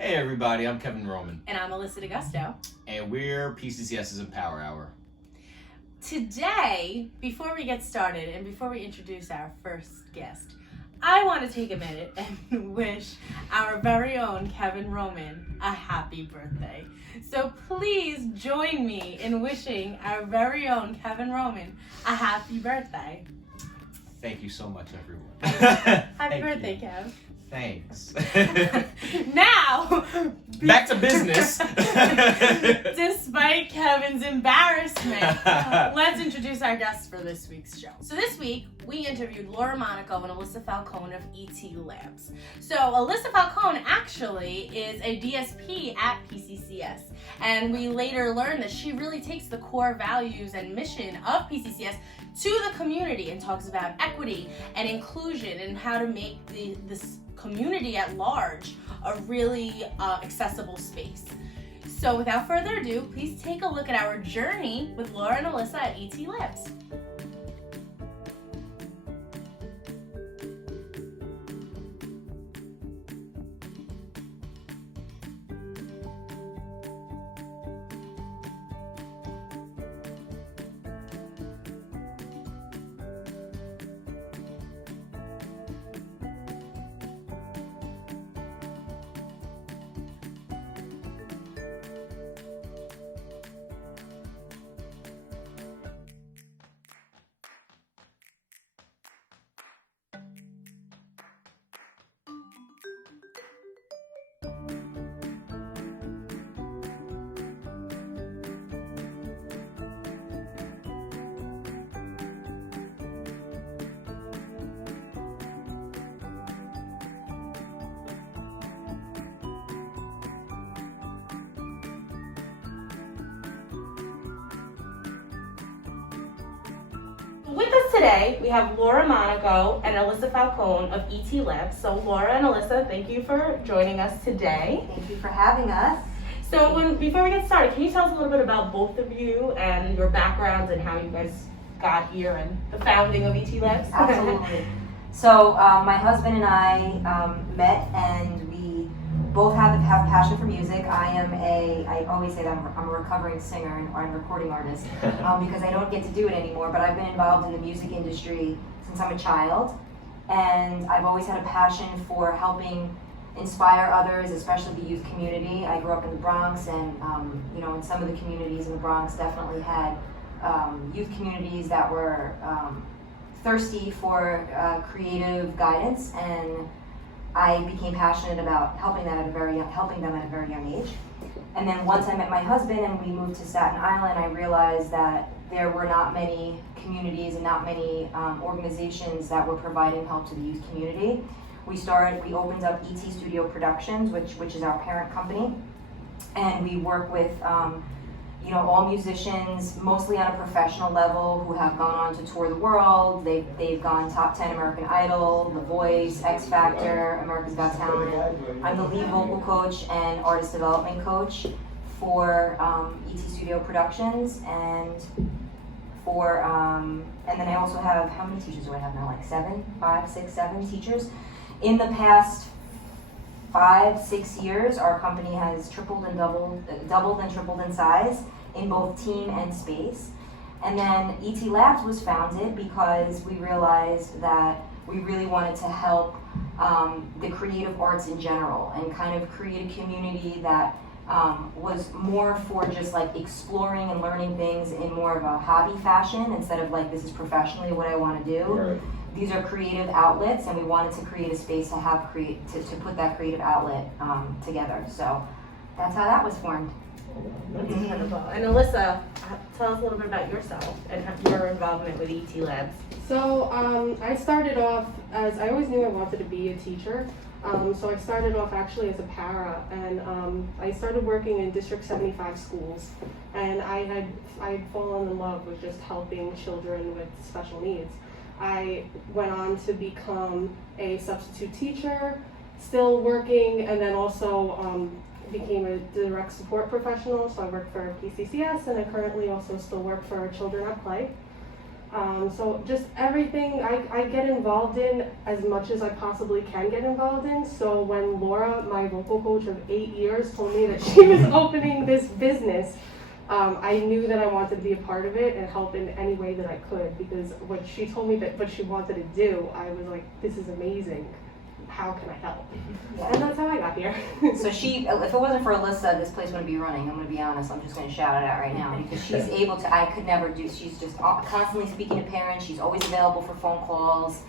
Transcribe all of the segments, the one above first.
Hey everybody, I'm Kevin Roman. And I'm Alyssa D'Augusto. And we're PCCS's emPower Hour. Today, before we get started and before we introduce our first guest, I want to take a minute and wish our very own Kevin Roman a happy birthday. So please join me in wishing our very own Kevin Roman a happy birthday. Thank you so much, everyone. Happy birthday, Kev. Thanks. Now, back to business. Despite Kevin's embarrassment, let's introduce our guests for this week's show. So this week, we interviewed Laura Monaco and Alyssa Falcone of ET Labz. So Alyssa Falcone actually is a DSP at PCCS. And we later learned that she really takes the core values and mission of PCCS to the community and talks about equity and inclusion and how to make this community at large a really accessible space. So without further ado, please take a look at our journey with Laura and Alyssa at ET Labz. With us today, we have Laura Monaco and Alyssa Falcone of ET Labz. So Laura and Alyssa, thank you for joining us today. Thank you for having us. So before we get started, can you tell us a little bit about both of you and your backgrounds and how you guys got here and the founding of ET Labz? Absolutely. So my husband and I met, and we both have passion for music. I always say that I'm a recovering singer and recording artist because I don't get to do it anymore, but I've been involved in the music industry since I'm a child, and I've always had a passion for helping inspire others, especially the youth community. I grew up in the Bronx, and in some of the communities in the Bronx definitely had youth communities that were thirsty for creative guidance, and I became passionate about helping them at a very young age. And then once I met my husband and we moved to Staten Island, I realized that there were not many communities and not many organizations that were providing help to the youth community. We opened up ET Studio Productions, which is our parent company, and we work with all musicians, mostly on a professional level, who have gone on to tour the world. They've gone top 10 American Idol, The Voice, X Factor, America's Got Talent. I'm the lead vocal coach and artist development coach for ET Studio Productions, and then I also have, how many teachers do I have now? Like 7 teachers. In the past 5-6 years, our company has doubled and tripled in size in both team and space. And then ET Labz was founded because we realized that we really wanted to help the creative arts in general and kind of create a community that was more for just like exploring and learning things in more of a hobby fashion instead of like, this is professionally what I want to do. Right. These are creative outlets, and we wanted to create a space to have to put that creative outlet together. So that's how that was formed. That's incredible. And Alyssa, tell us a little bit about yourself and your involvement with ET Labz. So I started off as, I always knew I wanted to be a teacher. So I started off actually as a para, and I started working in District 75 schools, and I had fallen in love with just helping children with special needs. I went on to become a substitute teacher, still working, and then also became a direct support professional. So I work for PCCS, and I currently also still work for Children at Play. So just everything I get involved in as much as I possibly can get involved in. So when Laura, my vocal coach of 8 years, told me that she was opening this business, I knew that I wanted to be a part of it and help in any way that I could, because when she told me that what she wanted to do, I was like, this is amazing. How can I help? Yeah. And that's how I got here. So if it wasn't for Alyssa, this place wouldn't be running. I'm going to be honest. I'm just going to shout it out right now, because she's able to. I could never do. She's just constantly speaking to parents. She's always available for phone calls.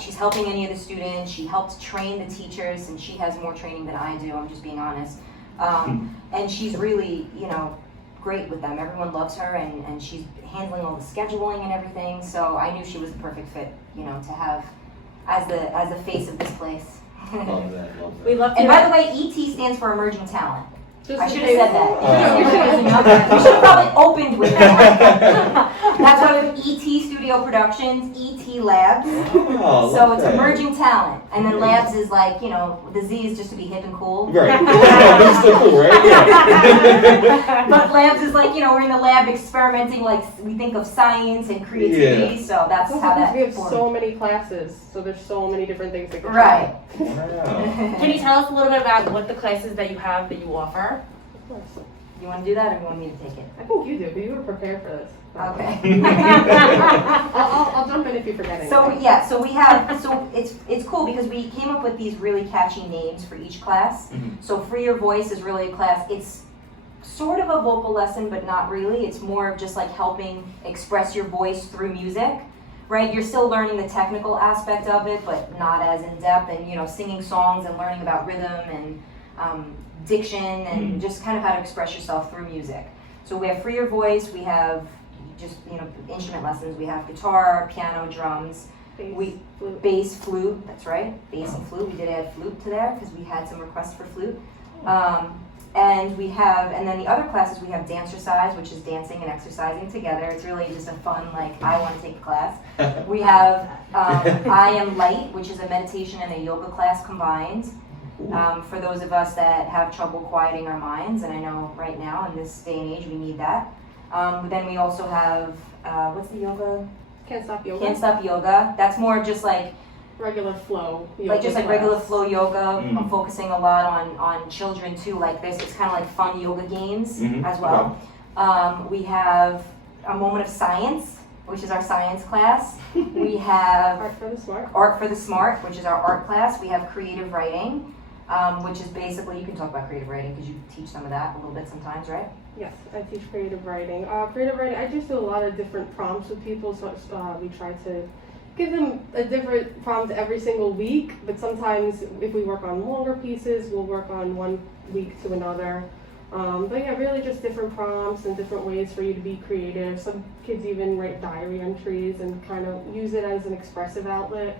She's helping any of the students. She helps train the teachers, and she has more training than I do. I'm just being honest. And she's really, great with them. Everyone loves her, and she's handling all the scheduling and everything. So I knew she was the perfect fit, to have as the face of this place. Love that. We love to. And by the way, ET stands for Emerging Talent. Just I in should have case- said that. We should have probably opened with that. That's why we have ET Studio Productions, ET Labz. Oh, So it's Emerging Talent. And then Labs is like, the Z is just to be hip and cool. Right. That's still cool, right? Yeah. But Labs is like, we're in the lab experimenting, like we think of science and creativity. Yeah. So that's how that we have formed. so many classes, so there's so many different things that can Right. Wow. Can you tell us a little bit about what the classes that you have that you offer? Of course. You want to do that, or you want me to take it? I think you do, but you were prepared for this. Okay. I'll jump in if you forget anything. So yeah, so we have, so it's cool because we came up with these really catchy names for each class. So Free Your Voice is really a class. It's sort of a vocal lesson, but not really. It's more of just like helping express your voice through music, right? You're still learning the technical aspect of it, but not as in depth. And singing songs and learning about rhythm and diction and just kind of how to express yourself through music. So we have Free Your Voice. We have just instrument lessons. We have guitar, piano, drums, Flute. bass, flute. That's right, bass and flute. We did add flute to there because we had some requests for flute. And then the other classes, we have Dancercise, which is dancing and exercising together. It's really just a fun, I want to take the class. We have I Am Light, which is a meditation and a yoga class combined. For those of us that have trouble quieting our minds, and I know right now in this day and age we need that. Then we also have, what's the yoga? Can't Stop Yoga. Can't Stop Yoga. That's more just Regular flow. regular flow yoga. I'm focusing a lot on children too. Like this, it's kind of like fun yoga games as well. We have a Moment of Science, which is our science class. We have Art for the Smart. Art for the Smart, which is our art class. We have Creative Writing, which is basically, you can talk about creative writing because you teach some of that a little bit sometimes, right? Yes, I teach creative writing. Creative writing, I just do a lot of different prompts with people, so we try to give them a different prompt every single week, but sometimes if we work on longer pieces, we'll work on one week to another. But yeah, really just different prompts and different ways for you to be creative. Some kids even write diary entries and kind of use it as an expressive outlet.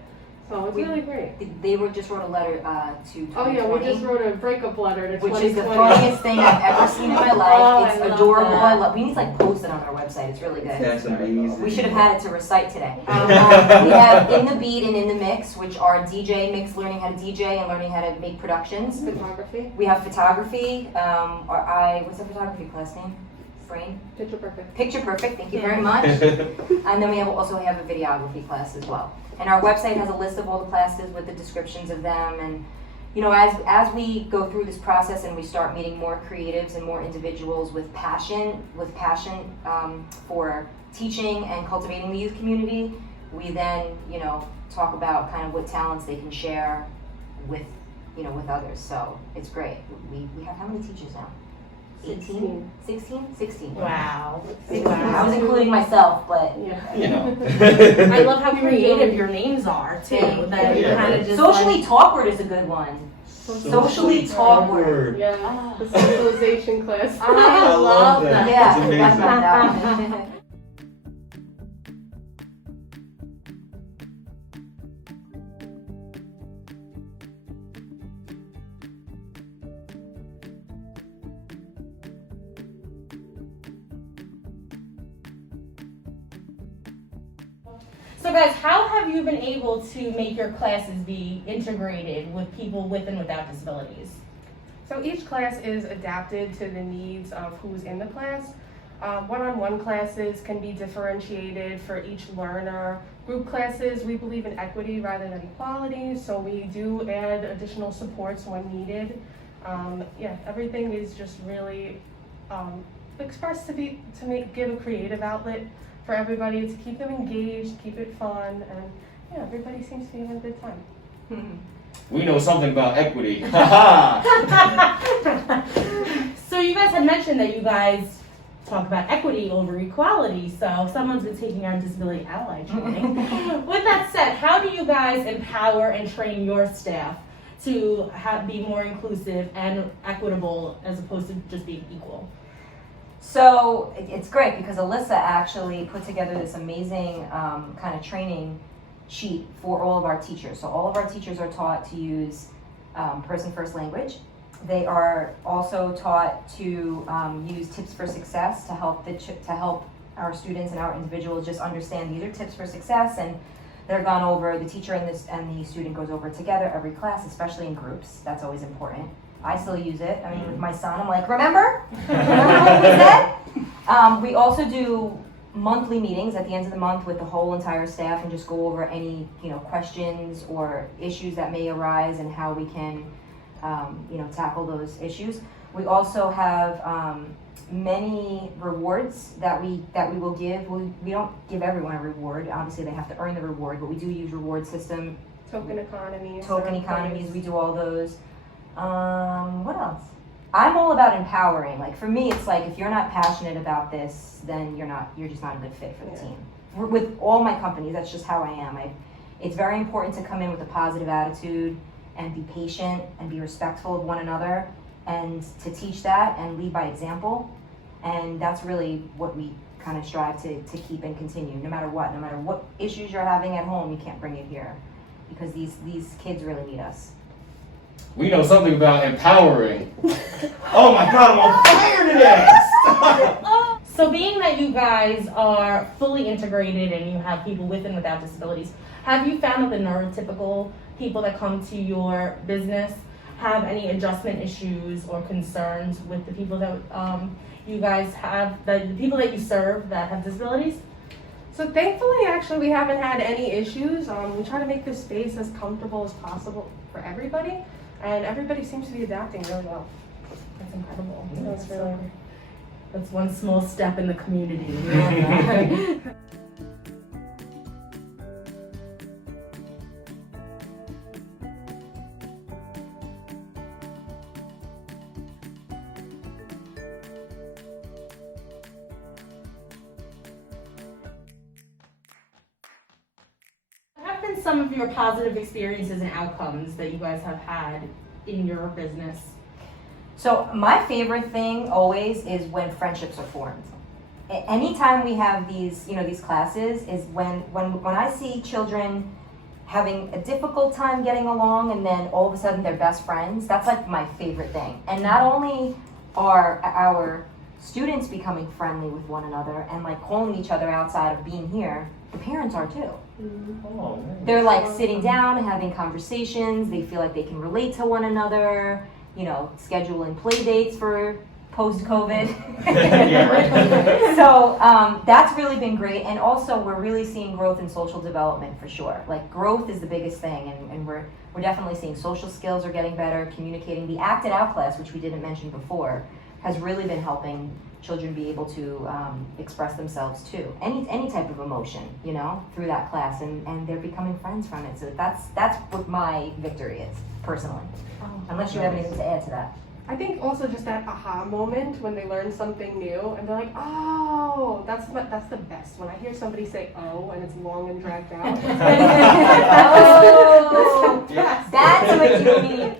So it's really great. They just wrote a letter to 2020. Oh yeah, we just wrote a breakup letter to Which 2020. is the funniest thing I've ever seen in my Oh, life. It's I love adorable. that. We need to post it on our website. It's really good. That's amazing. We should have had it to recite today. We have In the Beat and In the Mix, which are DJ mix, learning how to DJ and learning how to make productions. Photography. We have photography. What's the photography class name? Brain? Picture Perfect. Picture Perfect. Thank you very much. And then we also have a videography class as well. And our website has a list of all the classes with the descriptions of them. And as we go through this process and we start meeting more creatives and more individuals with passion for teaching and cultivating the youth community, we then talk about kind of what talents they can share with others. So it's great. We have how many teachers now? 18? 16? 16. Wow. 16. I was including myself, but Yeah. I love how creative your names are too. That you kind of just Socially Talkward is a good one. Socially Talkward. Yeah, the socialization class. I love that. Yeah, That's amazing. that's about that one. So guys, how have you been able to make your classes be integrated with people with and without disabilities? So each class is adapted to the needs of who's in the class. One-on-one classes can be differentiated for each learner. Group classes, we believe in equity rather than equality, so we do add additional supports when needed. Everything is just really expressed give a creative outlet for everybody, to keep them engaged, keep it fun, and everybody seems to be having a good time. We know something about equity. So you guys had mentioned that you guys talk about equity over equality, so someone's been taking our disability ally training. With that said, how do you guys empower and train your staff to be more inclusive and equitable as opposed to just being equal? So it's great because Alyssa actually put together this amazing kind of training sheet for all of our teachers. So all of our teachers are taught to use person first language. They are also taught to use tips for success to help our students and our individuals just understand these are tips for success, and they're gone over, the teacher and the student goes over together every class, especially in groups. That's always important. I still use it. I mean, with my son, I'm like, remember? Remember what we said? We also do monthly meetings at the end of the month with the whole entire staff and just go over any questions or issues that may arise and how we can tackle those issues. We also have many rewards that we will give. We don't give everyone a reward. Obviously, they have to earn the reward, but we do use reward system. Token economies. We do all those. What else? I'm all about empowering. Like for me, it's like if you're not passionate about this, then you're just not a good fit for the team. With all my companies, that's just how I am. It's very important to come in with a positive attitude and be patient and be respectful of one another and to teach that and lead by example. And that's really what we kind of strive to keep and continue. No matter what issues you're having at home, you can't bring it here because these kids really need us. We know something about empowering. Oh my God, I'm on fire today! So being that you guys are fully integrated and you have people with and without disabilities, have you found that the neurotypical people that come to your business have any adjustment issues or concerns with the people that you guys have, the people that you serve that have disabilities? So thankfully, actually, we haven't had any issues. We try to make this space as comfortable as possible for everybody, and everybody seems to be adapting really well. That's incredible. That's That's one small step in the community. We love that. What have been some of your positive experiences and outcomes that you guys have had in your business? So my favorite thing always is when friendships are formed. Anytime we have these classes is when I see children having a difficult time getting along and then all of a sudden they're best friends. That's like my favorite thing. And not only are our students becoming friendly with one another and like calling each other outside of being here, the parents are too. Oh, man. They're like sitting down and having conversations. They feel like they can relate to one another, scheduling play dates for post-COVID. Yeah, right. So that's really been great. And also we're really seeing growth in social development for sure. Like growth is the biggest thing, and we're definitely seeing social skills are getting better, communicating. The Acted Out class, which we didn't mention before, has really been helping children be able to express themselves too. Any type of emotion, through that class, and they're becoming friends from it. So that's what my victory is, personally. Unless you have anything to add to that. I think also just that aha moment when they learn something new and they're like, oh, that's the best. When I hear somebody say oh and it's long and dragged out. Oh, Yes. that's what you mean.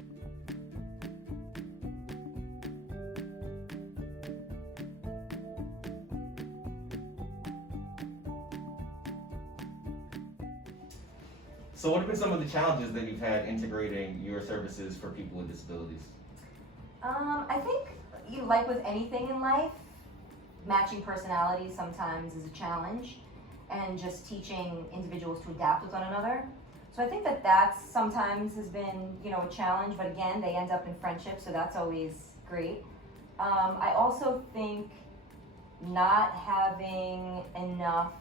So what have been some of the challenges that you've had integrating your services for people with disabilities? I think like with anything in life, matching personalities sometimes is a challenge, and just teaching individuals to adapt with one another. So I think that sometimes has been, a challenge, but again, they end up in friendship, so that's always great. I also think not having enough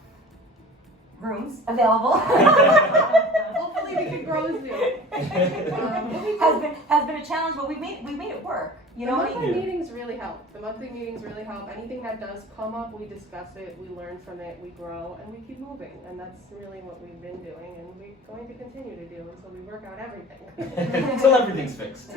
rooms available Hopefully we can grow soon. has been a challenge, but we made it work. You know The what I monthly mean? meetings really help. The monthly meetings really help. Anything that does come up, we discuss it, we learn from it, we grow, and we keep moving. And that's really what we've been doing, and we're going to continue to do until we work out everything. Until everything's fixed.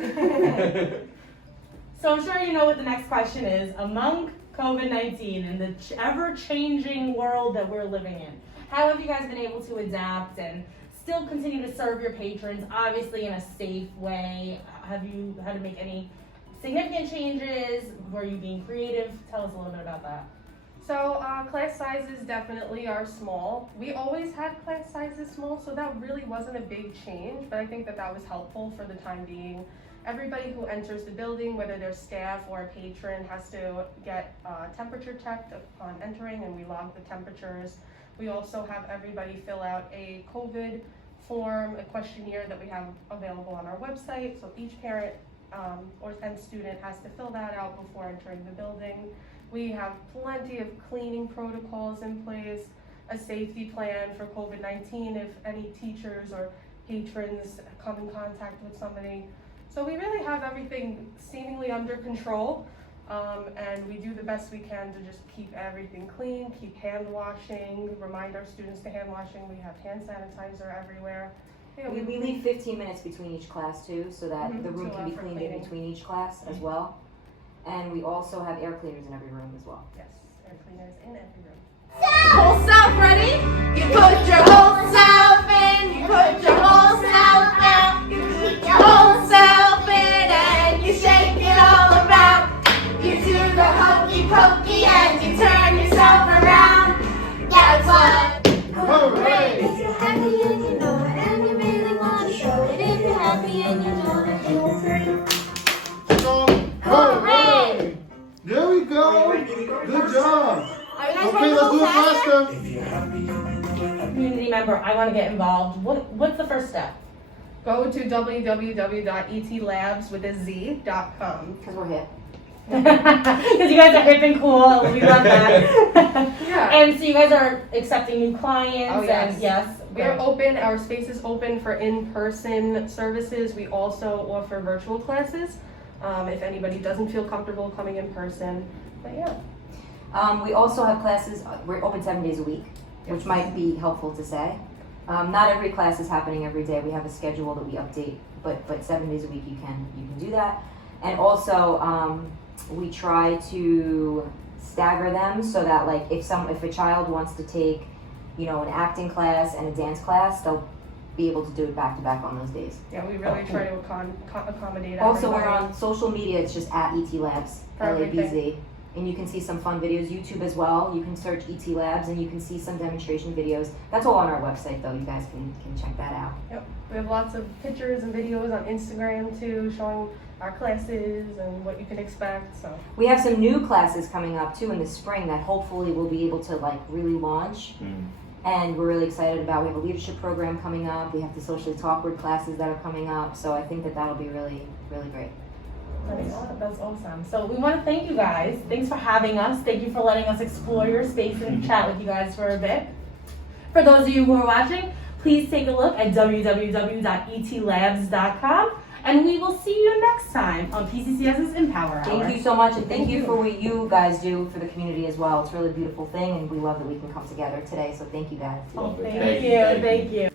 So I'm sure you know what the next question is. Among COVID-19 and the ever-changing world that we're living in, how have you guys been able to adapt and still continue to serve your patrons, obviously in a safe way? Have you had to make any significant changes? Were you being creative? Tell us a little bit about that. So class sizes definitely are small. We always had class sizes small, so that really wasn't a big change, but I think that that was helpful for the time being. Everybody who enters the building, whether they're staff or a patron, has to get temperature checked upon entering, and we log the temperatures. We also have everybody fill out a COVID form, a questionnaire that we have available on our website, so each parent and student has to fill that out before entering the building. We have plenty of cleaning protocols in place, a safety plan for COVID-19 if any teachers or patrons come in contact with somebody. So we really have everything seemingly under control, and we do the best we can to just keep everything clean, keep hand washing, remind our students to hand washing. We have hand sanitizer everywhere. Yeah, We leave 15 minutes between each class too, so that the room to can be allow for cleaned in cleaning. between each class as well. And we also have air cleaners in every room as well. Yes, air cleaners in every room. Whole self ready? You put your whole self in, you put your whole self out, you keep your whole self in and you shake it all around. You do the hokey pokey and you turn yourself around. That's what. Hooray! If you're happy and you know it and you really want to show it, if you're happy and you know that you're free. Hooray! There we go. Good job. Okay, let's do it faster. Community member, I want to get involved. What's the first step? Go to www.etlabz.com. Because we're hip. Because you guys are hip and cool. We love that. Yeah. And so you guys are accepting new clients. Oh, yes. And yes. We're open, our space is open for in-person services. We also offer virtual classes if anybody doesn't feel comfortable coming in person. But yeah. We also have classes, we're open 7 days a week, which might be helpful to say. Not every class is happening every day. We have a schedule that we update, but 7 days a week you can do that. And also we try to stagger them so that like if a child wants to take, you know, an acting class and a dance class, they'll be able to do it back to back on those days. Yeah, we really try to accommodate Also, we're everybody. on social media. It's just at ET Labz, For LABZ. everything. And you can see some fun videos. YouTube as well. You can search ET Labz and you can see some demonstration videos. That's all on our website though. You guys can check that out. Yep. We have lots of pictures and videos on Instagram too, showing our classes and what you can expect. So We have some new classes coming up too in the spring that hopefully we'll be able to like really launch. And we're really excited about. We have a leadership program coming up. We have the socially talkward classes that are coming up. So I think that that'll be really, really great. That's awesome. So we want to thank you guys. Thanks for having us. Thank you for letting us explore your space and chat with you guys for a bit. For those of you who are watching, please take a look at www.etlabz.com. And we will see you next time on PCCS's emPower Hour. Thank you so much, and thank you for what you guys do for the community as well. It's a really beautiful thing, and we love that we can come together today. So thank you guys. Oh, Thank thank you, you. thank Thank you.